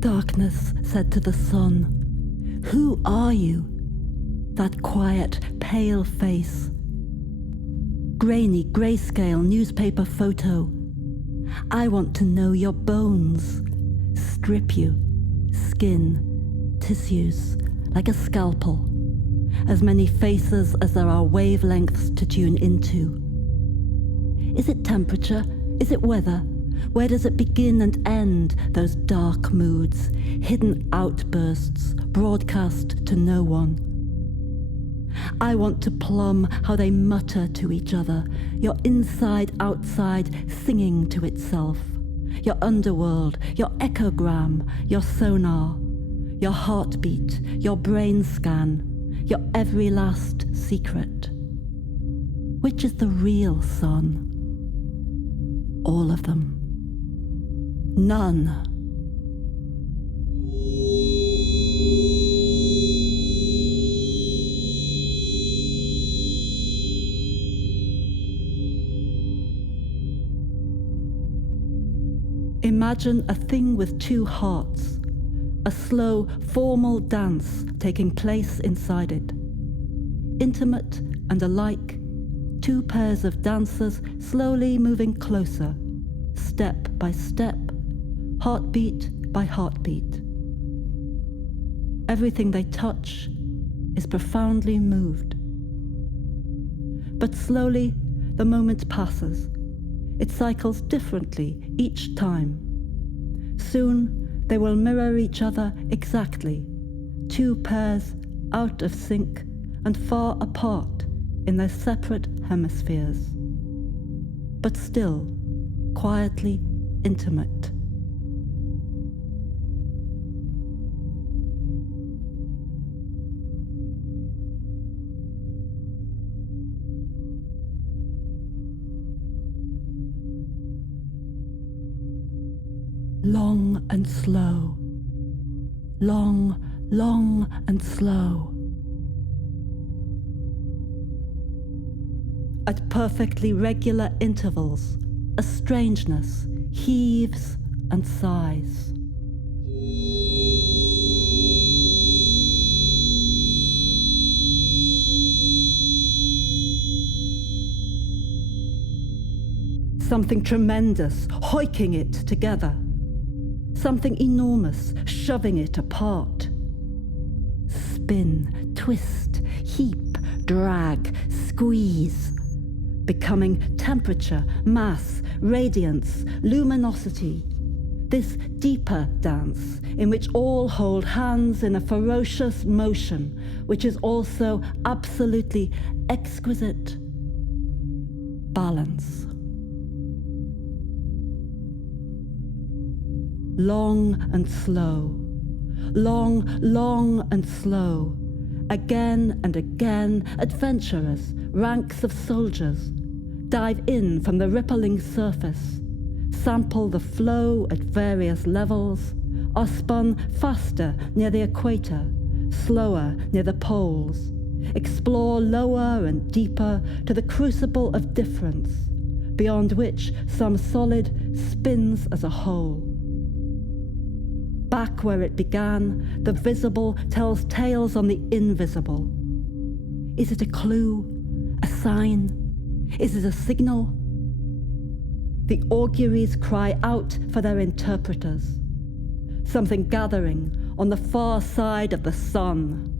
Darkness said to the sun, "Who are you?" That quiet, pale face. Grainy, grayscale newspaper photo. I want to know your bones. Strip you. Skin, tissues, like a scalpel. As many faces as there are wavelengths to tune into. Is it temperature? Is it weather? Where does it begin and end, those dark moods, hidden outbursts, broadcast to no one? I want to plumb how they mutter to each other, your inside-outside singing to itself, your underworld, your echogram, your sonar, your heartbeat, your brain scan, your every last secret. Which is the real sun? All of them. None. Imagine a thing with two hearts, a slow, formal dance taking place inside it. Intimate and alike, two pairs of dancers slowly moving closer, step by step, heartbeat by heartbeat. Everything they touch is profoundly moved. But slowly, the moment passes. It cycles differently each time. Soon, they will mirror each other exactly, two pairs out of sync and far apart in their separate hemispheres. But still, quietly intimate. Long and slow. Long, long and slow. At perfectly regular intervals, a strangeness heaves and sighs. Something tremendous, hoiking it together. Something enormous, shoving it apart. Spin, twist, heap, drag, squeeze. Becoming temperature, mass, radiance, luminosity. This deeper dance, in which all hold hands in a ferocious motion, which is also absolutely exquisite balance. Long and slow, long, long and slow. Again and again, adventurers, ranks of soldiers, dive in from the rippling surface, sample the flow at various levels, are spun faster near the equator, slower near the poles, explore lower and deeper to the crucible of difference, beyond which some solid spins as a whole. Back where it began, the visible tells tales on the invisible. Is it a clue? A sign? Is it a signal? The auguries cry out for their interpreters. Something gathering on the far side of the sun.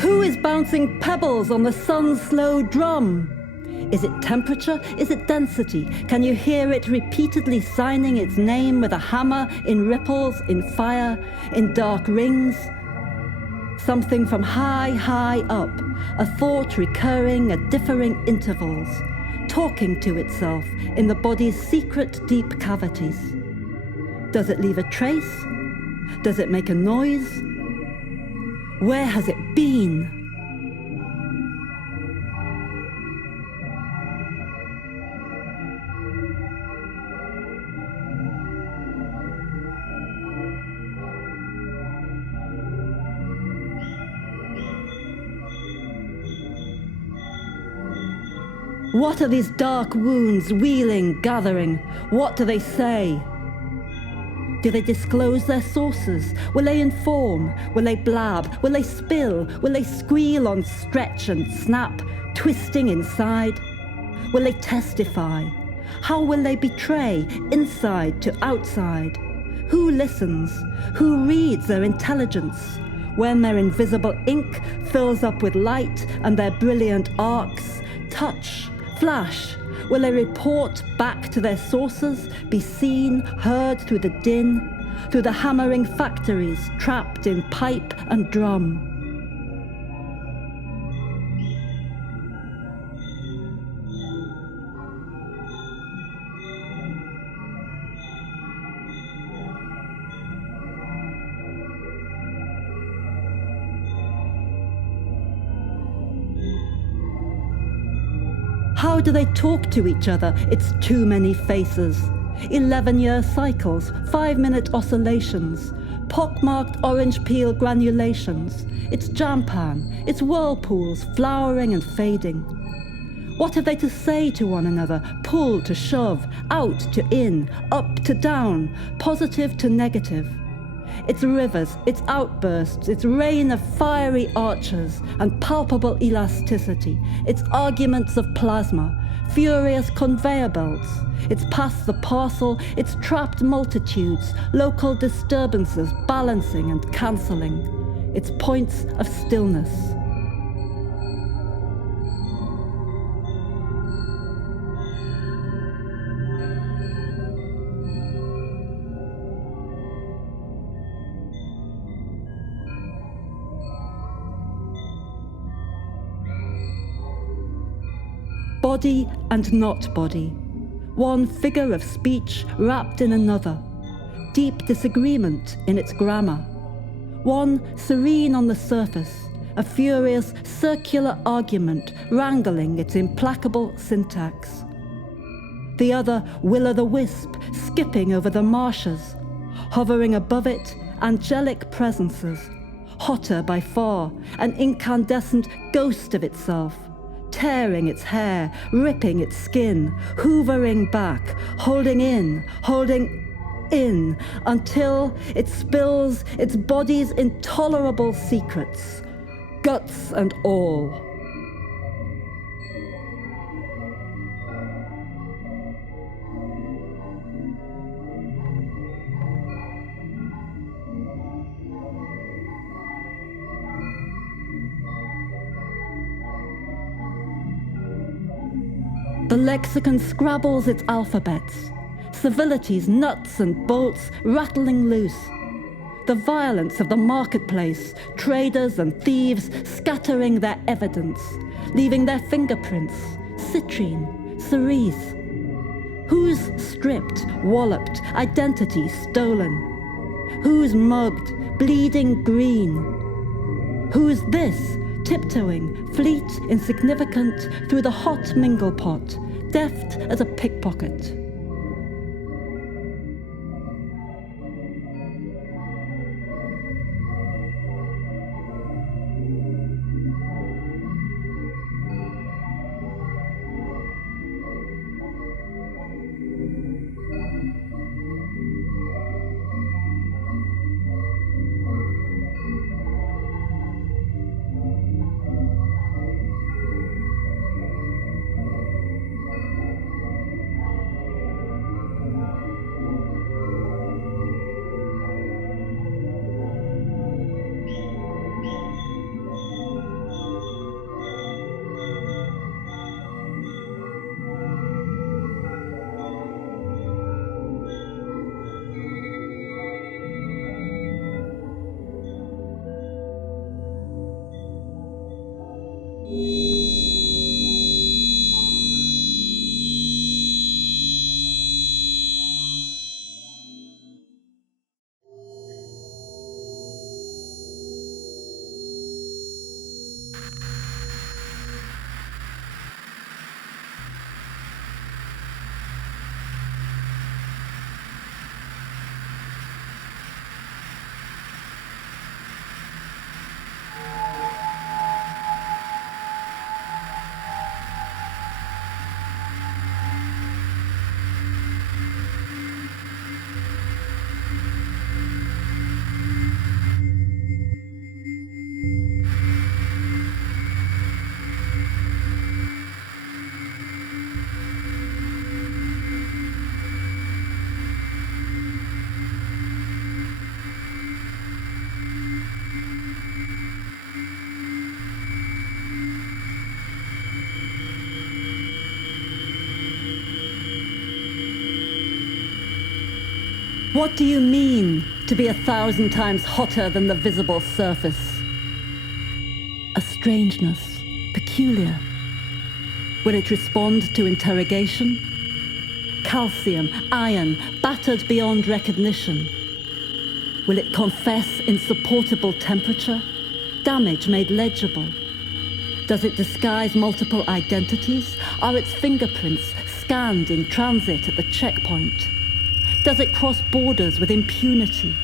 Who is bouncing pebbles on the sun's slow drum? Is it temperature? Is it density? Can you hear it repeatedly signing its name with a hammer, in ripples, in fire, in dark rings? Something from high, high up, a thought recurring at differing intervals, talking to itself in the body's secret deep cavities. Does it leave a trace? Does it make a noise? Where has it been? What are these dark wounds wheeling, gathering? What do they say? Do they disclose their sources? Will they inform? Will they blab? Will they spill? Will they squeal on stretch and snap, twisting inside? Will they testify? How will they betray, inside to outside? Who listens? Who reads their intelligence? When their invisible ink fills up with light and their brilliant arcs touch, flash, will they report back to their sources, be seen, heard through the din, through the hammering factories trapped in pipe and drum? How do they talk to each other? It's too many faces. 11-year cycles, 5-minute oscillations, pockmarked orange peel granulations. It's jampan, it's whirlpools, flowering and fading. What have they to say to one another? Pull to shove, out to in, up to down, positive to negative. Its rivers, its outbursts, its rain of fiery arches and palpable elasticity, its arguments of plasma, furious conveyor belts, its pass the parcel, its trapped multitudes, local disturbances balancing and cancelling, its points of stillness. Body and not body, one figure of speech wrapped in another, deep disagreement in its grammar, one serene on the surface, a furious circular argument wrangling its implacable syntax. The other will-o'-the-wisp skipping over the marshes, hovering above it, angelic presences, hotter by far, an incandescent ghost of itself, tearing its hair, ripping its skin, hoovering back, holding in, until it spills its body's intolerable secrets, guts and all. The lexicon scrabbles its alphabets, civilities, nuts and bolts rattling loose. The violence of the marketplace, traders and thieves scattering their evidence, leaving their fingerprints, citrine, cerise. Who's stripped, walloped, identity stolen? Who's mugged, bleeding green? Who's this, tiptoeing, fleet, insignificant, through the hot mingle pot, deft as a pickpocket? What do you mean to be 1,000 times hotter than the visible surface? A strangeness, peculiar. Will it respond to interrogation? Calcium, iron, battered beyond recognition. Will it confess insupportable temperature? Damage made legible? Does it disguise multiple identities? Are its fingerprints scanned in transit at the checkpoint? Does it cross borders with impunity?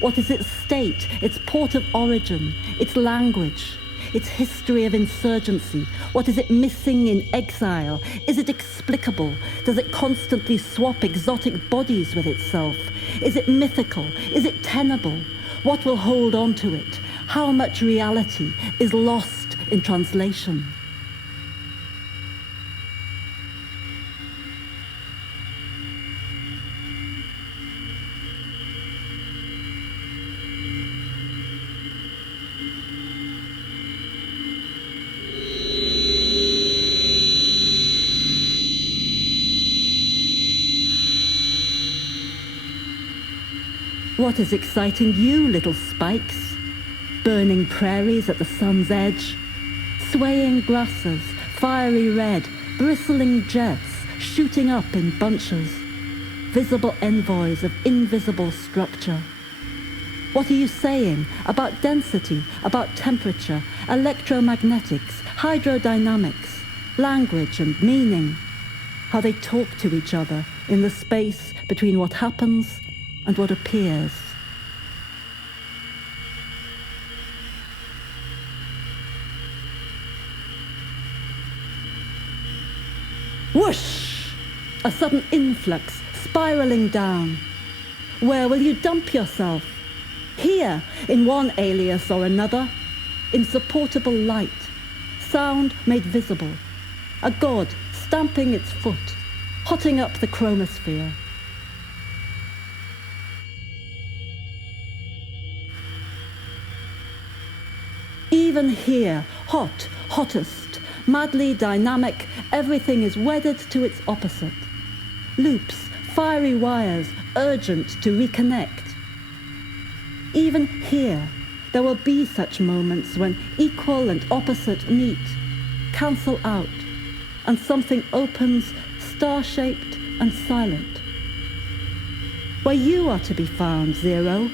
What is its state, its port of origin, its language, its history of insurgency? What is it missing in exile? Is it explicable? Does it constantly swap exotic bodies with itself? Is it mythical? Is it tenable? What will hold on to it? How much reality is lost in translation? What is exciting you, little spikes? Burning prairies at the sun's edge, swaying grasses, fiery red, bristling jets shooting up in bunches, visible envoys of invisible structure. What are you saying about density, about temperature, electromagnetics, hydrodynamics, language and meaning? How they talk to each other in the space between what happens and what appears. Whoosh! A sudden influx, spiraling down. Where will you dump yourself? Here, in one alias or another. Insupportable light. Sound made visible. A god stamping its foot, hotting up the chromosphere. Even here, hot, hottest, madly dynamic, everything is wedded to its opposite. Loops, fiery wires, urgent to reconnect. Even here, there will be such moments when equal and opposite meet, cancel out, and something opens, star-shaped and silent. Where you are to be found, Zero,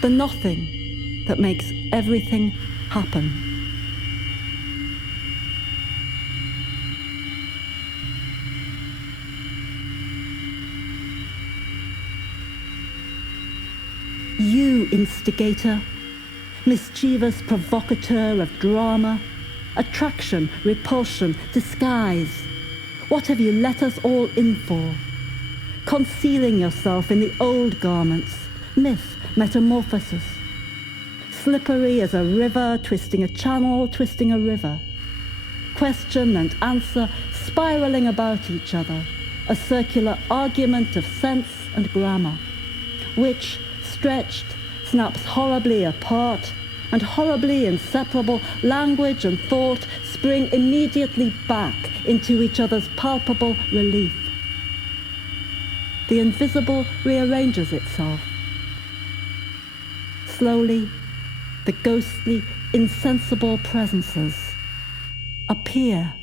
the nothing that makes everything happen. You, instigator, mischievous provocateur of drama, attraction, repulsion, disguise. What have you let us all in for? Concealing yourself in the old garments, myth, metamorphosis. Slippery as a river, twisting a channel, twisting a river. Question and answer spiraling about each other, a circular argument of sense and grammar, which, stretched, snaps horribly apart, and horribly inseparable language and thought spring immediately back into each other's palpable relief. The invisible rearranges itself. Slowly, the ghostly, insensible presences appear.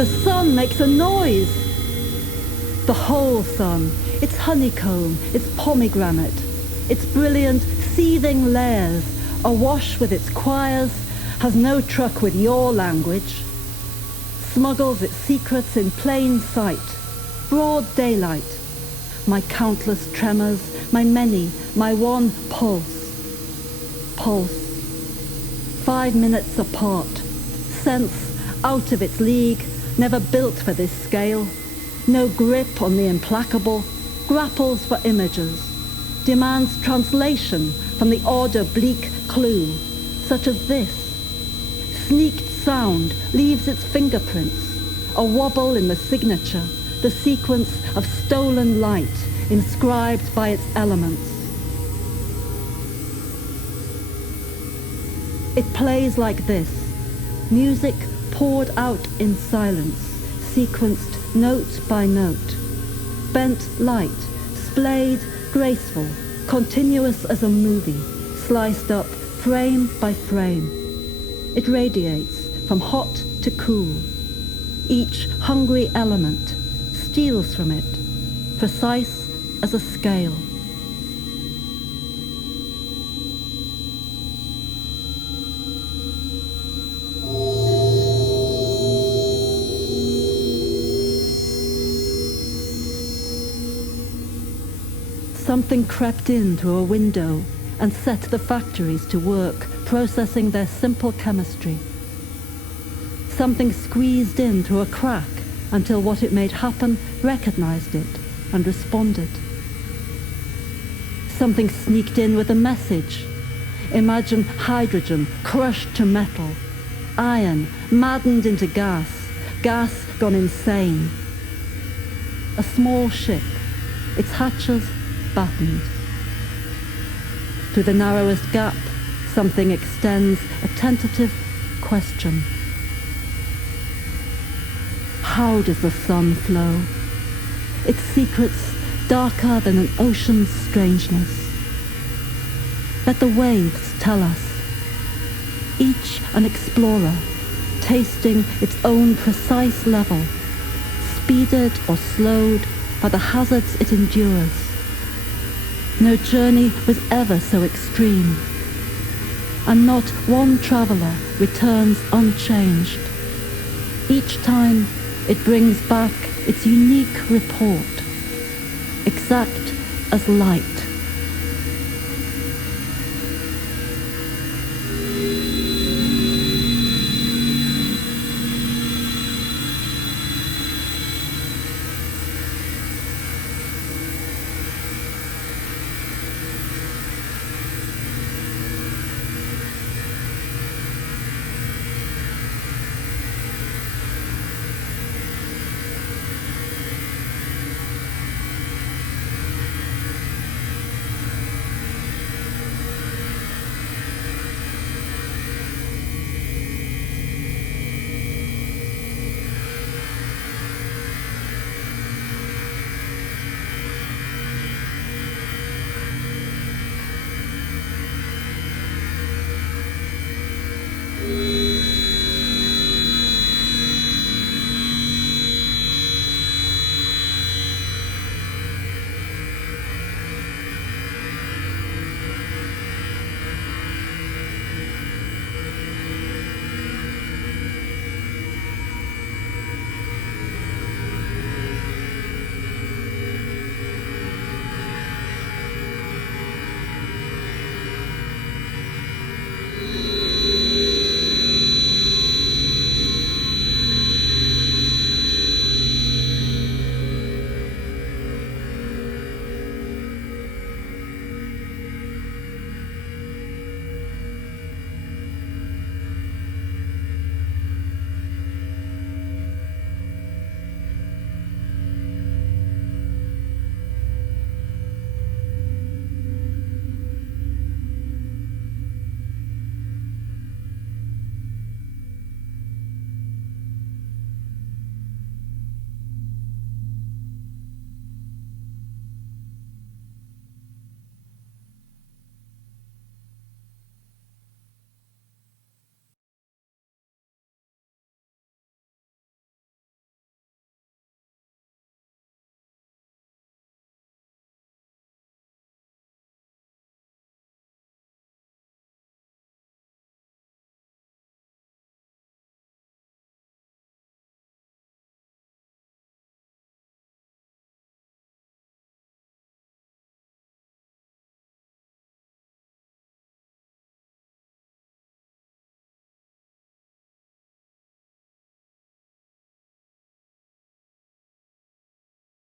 The sun makes a noise. The whole sun, its honeycomb, its pomegranate, its brilliant, seething layers, awash with its choirs, has no truck with your language. Smuggles its secrets in plain sight, broad daylight. My countless tremors, my many, my one pulse. Pulse. 5 minutes apart. Sense out of its league, never built for this scale. No grip on the implacable, grapples for images, demands translation from the odd oblique clue, such as this. Sneaked sound leaves its fingerprints, a wobble in the signature, the sequence of stolen light inscribed by its elements. It plays like this. Music poured out in silence, sequenced note by note. Bent light, splayed, graceful, continuous as a movie, sliced up frame by frame. It radiates from hot to cool. Each hungry element steals from it, precise as a scale. Something crept in through a window and set the factories to work, processing their simple chemistry. Something squeezed in through a crack until what it made happen recognized it and responded. Something sneaked in with a message. Imagine hydrogen crushed to metal, iron maddened into gas, gas gone insane. A small ship, its hatches battened. Through the narrowest gap, something extends a tentative question. How does the sun flow? Its secrets darker than an ocean's strangeness. Let the waves tell us. Each an explorer, tasting its own precise level, speeded or slowed by the hazards it endures. No journey was ever so extreme, and not one traveller returns unchanged. Each time it brings back its unique report, exact as light.